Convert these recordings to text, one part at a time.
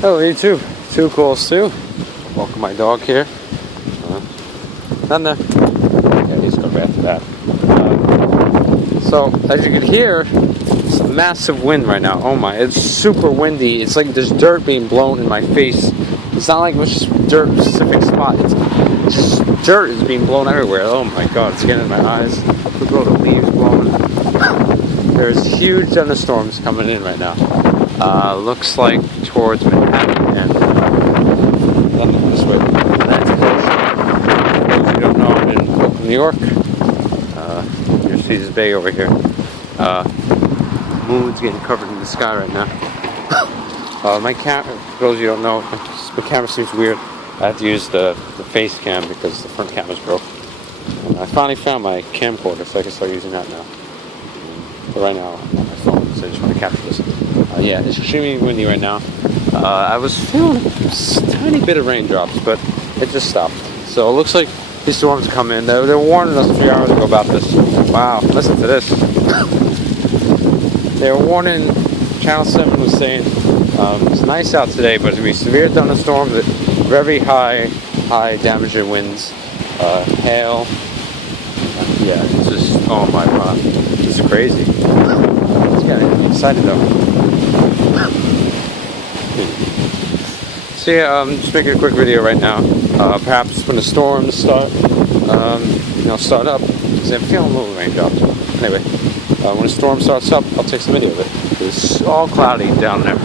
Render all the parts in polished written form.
Hello YouTube, Two Calls Too. Welcome my dog here. Thunder. Yeah, he's coming after that. So, as you can hear, it's a massive wind right now. Oh my, it's super windy. It's like there's dirt being blown in my face. It's not like it's just dirt in a specific spot. It's just dirt is being blown everywhere. Oh my god, it's getting in my eyes. Look at all the leaves blowing. There's huge thunderstorms coming in right now. Looks like towards Manhattan and London this way. That's close. For those who don't know, I'm in Brooklyn, New York. Here's Caesar's Bay over here. Moon's getting covered in the sky right now. My camera, for those of you who don't know, my camera seems weird. I have to use the face cam because the front camera's broke. And I finally found my camcorder, so I can start using that now. But right now, I'm on my phone, so I just want to capture this. Yeah, it's extremely windy right now. I was feeling a tiny bit of raindrops, but it just stopped. So it looks like these storms come in. They're warning us a few hours ago about this. Wow, listen to this. They were warning, Channel 7 was saying, it's nice out today, but it's going to be severe thunderstorms with very high damaging winds, hail. Yeah, it's just, oh my god, it's crazy. It's getting me excited though. So yeah, just making a quick video right now. Perhaps when the storms start, start up, because I'm feeling a little raindrops. Anyway, when the storm starts up, I'll take some video of it. It's all cloudy down there,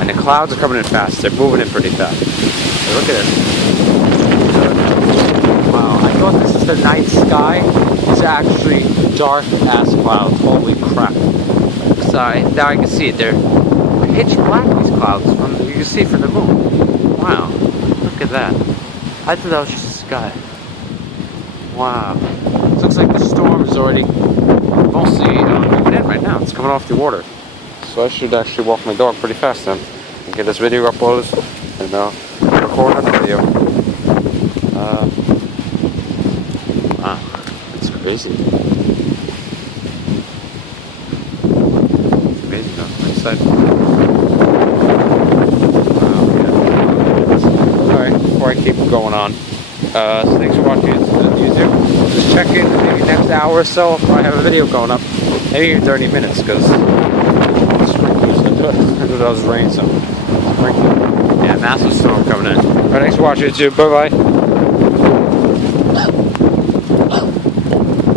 and the clouds are coming in fast. They're moving in pretty fast. So look at it. Wow, I thought this is the night sky. It's actually dark ass clouds. Holy crap! So now I can see it. They're pitch black. These clouds. You can see from the moon. Wow, look at that. I thought that was just the sky. Wow. It looks like the storm is already mostly moving in right now. It's coming off the water. So I should actually walk my dog pretty fast then. And get this video uploaded and record another video. Wow, it's crazy. It's amazing though. I'm excited. Before I keep going on, so thanks for watching YouTube. Just check in maybe next hour or so. I'll probably have a video going up. Maybe in 30 minutes because sprinklers. I thought that was rain, so sprinkling. Yeah, massive storm coming in. Alright, thanks for watching YouTube. Bye bye.